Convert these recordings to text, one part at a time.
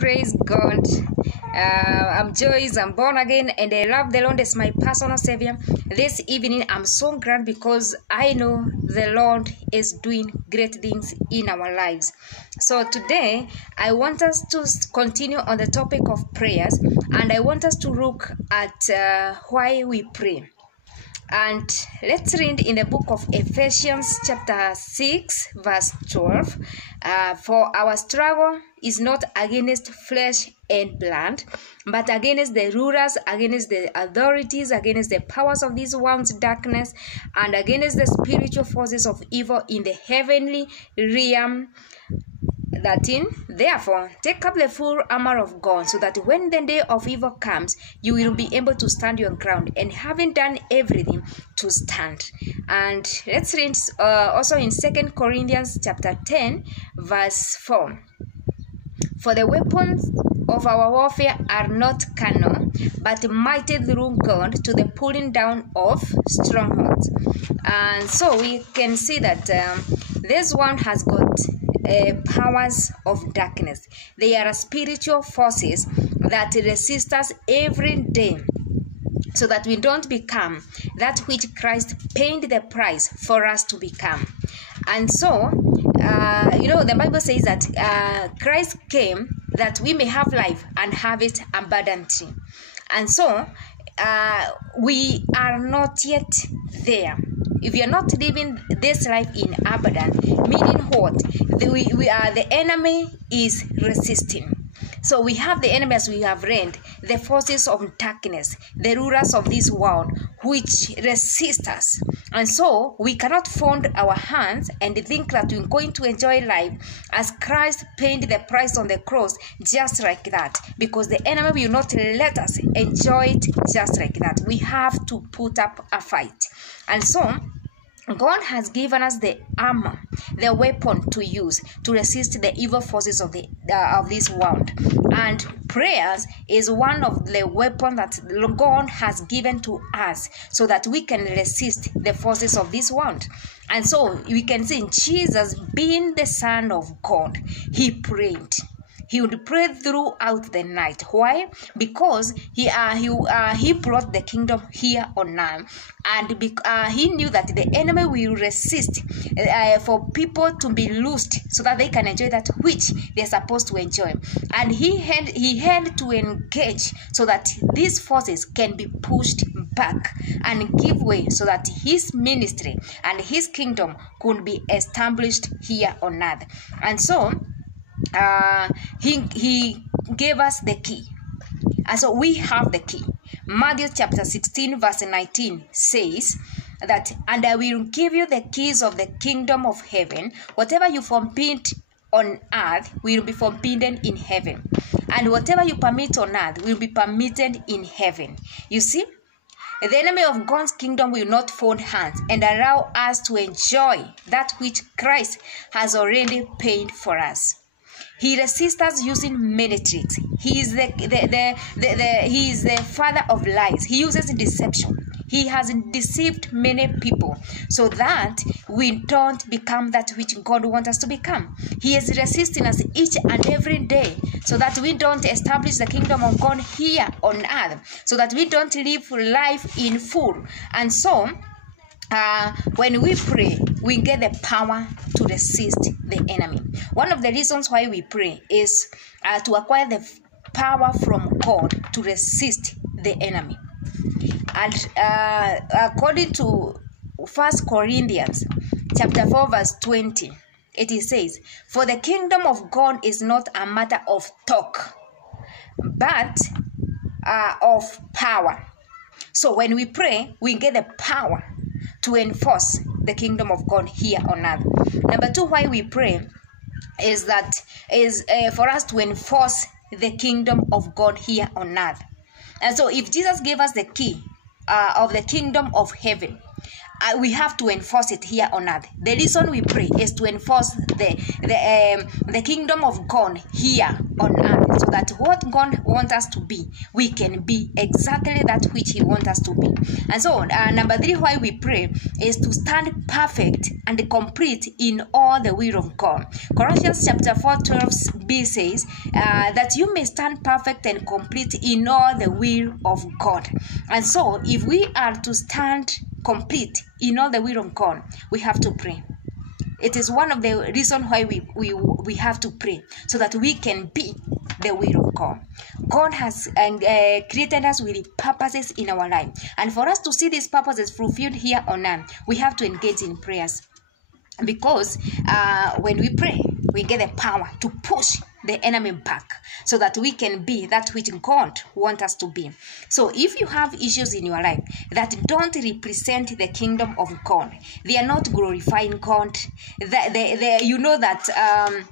Praise God. I'm Joyce. I'm born again and I love the Lord as my personal Savior. This evening I'm so glad because I know the Lord is doing great things in our lives. So today I want us to continue on the topic of prayers, and I want us to look at why we pray. And let's read in the book of Ephesians chapter 6 verse 12. For our struggle is not against flesh and blood, but against the rulers, against the authorities, against the powers of this world's darkness, and against the spiritual forces of evil in the heavenly realm. 13. Therefore, take up the full armor of God, so that when the day of evil comes, you will be able to stand your ground, and having done everything, to stand. And let's read also in 2 Corinthians chapter 10, verse 4. For the weapons of our warfare are not carnal, but mighty through God to the pulling down of strongholds. And so we can see that this one has got powers of darkness. They are spiritual forces that resist us every day, so that we don't become that which Christ paid the price for us to become. And so, the Bible says that Christ came that we may have life and have it abundantly. And so, we are not yet there. If you are not living this life in abundance, meaning what? The enemy is resisting. So we have the enemy, as we have read, the forces of darkness, the rulers of this world, which resist us. And so we cannot fold our hands and think that we're going to enjoy life as Christ paid the price on the cross just like that, because the enemy will not let us enjoy it just like that. We have to put up a fight. And so God has given us the armor, the weapon to use to resist the evil forces of this world. And prayers is one of the weapons that God has given to us so that we can resist the forces of this world. And so we can see Jesus, being the Son of God, he prayed. He would pray throughout the night. Why? Because he brought the kingdom here on earth, and he knew that the enemy will resist for people to be loosed so that they can enjoy that which they're supposed to enjoy. And he had to engage so that these forces can be pushed back and give way, so that his ministry and his kingdom could be established here on earth. And so he gave us the key, and so we have the key. Matthew chapter 16 verse 19 says that, and I will give you the keys of the kingdom of heaven. Whatever you forbid on earth will be forbidden in heaven, and whatever you permit on earth will be permitted in heaven. You see, the enemy of God's kingdom will not fold hands and allow us to enjoy that which Christ has already paid for us. He resists us using many tricks. He is he is the father of lies. He uses deception. He has deceived many people so that we don't become that which God wants us to become. He is resisting us each and every day so that we don't establish the kingdom of God here on earth, so that we don't live life in full. And so when we pray, we get the power to resist the enemy. One of the reasons why we pray is to acquire the power from God to resist the enemy. And according to 1 Corinthians chapter 4 verse 20, it says, for the kingdom of God is not a matter of talk, but of power. So when we pray, we get the power to enforce the kingdom of God here on earth. Number two, why we pray is for us to enforce the kingdom of God here on earth. And so if Jesus gave us the key of the kingdom of heaven, we have to enforce it here on earth. The reason we pray is to enforce the kingdom of God here on earth, so that what God wants us to be, we can be exactly that which He wants us to be. And so, number 3, why we pray is to stand perfect and complete in all the will of God. Colossians chapter 4:12b says that you may stand perfect and complete in all the will of God. And so, if we are to stand complete in all the will of God, we have to pray. It is one of the reasons why we have to pray, so that we can be the will of God. God has created us with purposes in our life, and for us to see these purposes fulfilled here on earth, we have to engage in prayers. Because when we pray, we get the power to push the enemy back, so that we can be that which God wants us to be. So if you have issues in your life that don't represent the kingdom of God, they are not glorifying God, you know that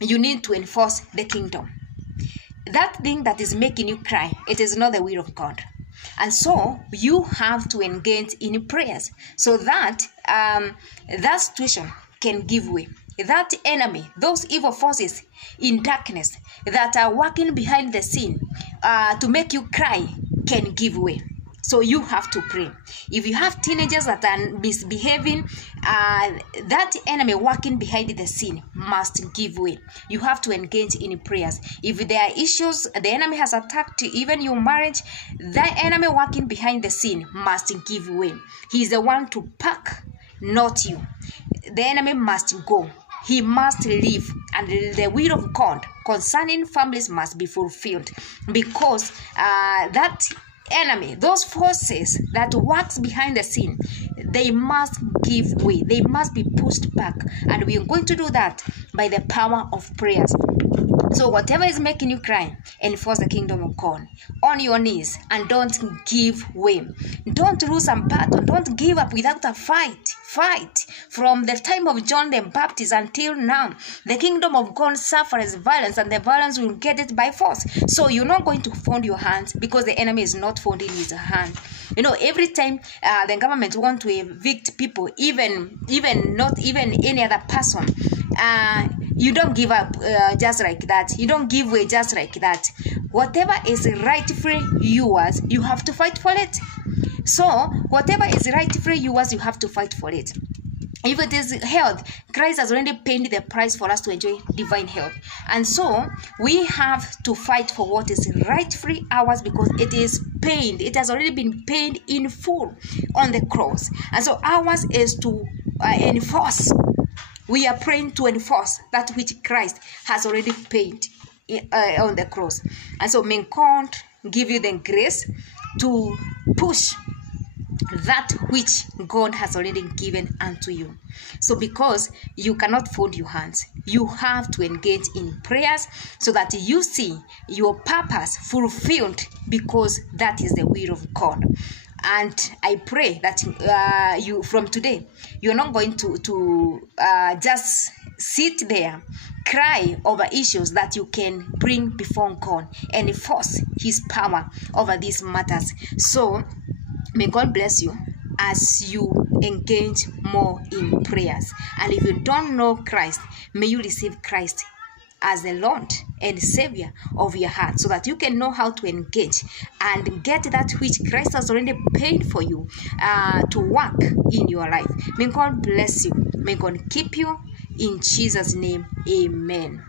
you need to enforce the kingdom. That thing that is making you cry, it is not the will of God. And so you have to engage in prayers, so that that situation can give way. That enemy, those evil forces in darkness that are working behind the scene to make you cry, can give way. So you have to pray. If you have teenagers that are misbehaving, that enemy working behind the scene must give way. You have to engage in prayers. If there are issues, the enemy has attacked even your marriage, the enemy working behind the scene must give way. He is the one to pack, not you. The enemy must go. He must live, and the will of God concerning families must be fulfilled, because that enemy, those forces that works behind the scene, they must give way. They must be pushed back, and we are going to do that by the power of prayers. So whatever is making you cry, enforce the kingdom of God on your knees, and don't give way. Don't lose some battle. Don't give up without a fight. Fight. From the time of John the Baptist until now, the kingdom of God suffers violence, and the violence will get it by force. So you're not going to fold your hands, because the enemy is not folding his hand. You know, every time the government want to evict people, even not even any other person, you don't give up just like that. You don't give way just like that. Whatever is rightfully yours, you have to fight for it. So whatever is rightfully yours, you have to fight for it. If it is health, Christ has already paid the price for us to enjoy divine health. And so we have to fight for what is rightfully ours, because it is paid. It has already been paid in full on the cross. And so ours is to enforce. We are praying to enforce that which Christ has already paid on the cross. And so may God give you the grace to push that which God has already given unto you. So because you cannot fold your hands, you have to engage in prayers, so that you see your purpose fulfilled, because that is the will of God. And I pray that you, from today, you're not going to just sit there, cry over issues that you can bring before God, and enforce His power over these matters. So may God bless you as you engage more in prayers. And if you don't know Christ, may you receive Christ as the Lord and Savior of your heart, so that you can know how to engage and get that which Christ has already paid for you to work in your life. May God bless you. May God keep you. In Jesus' name, amen.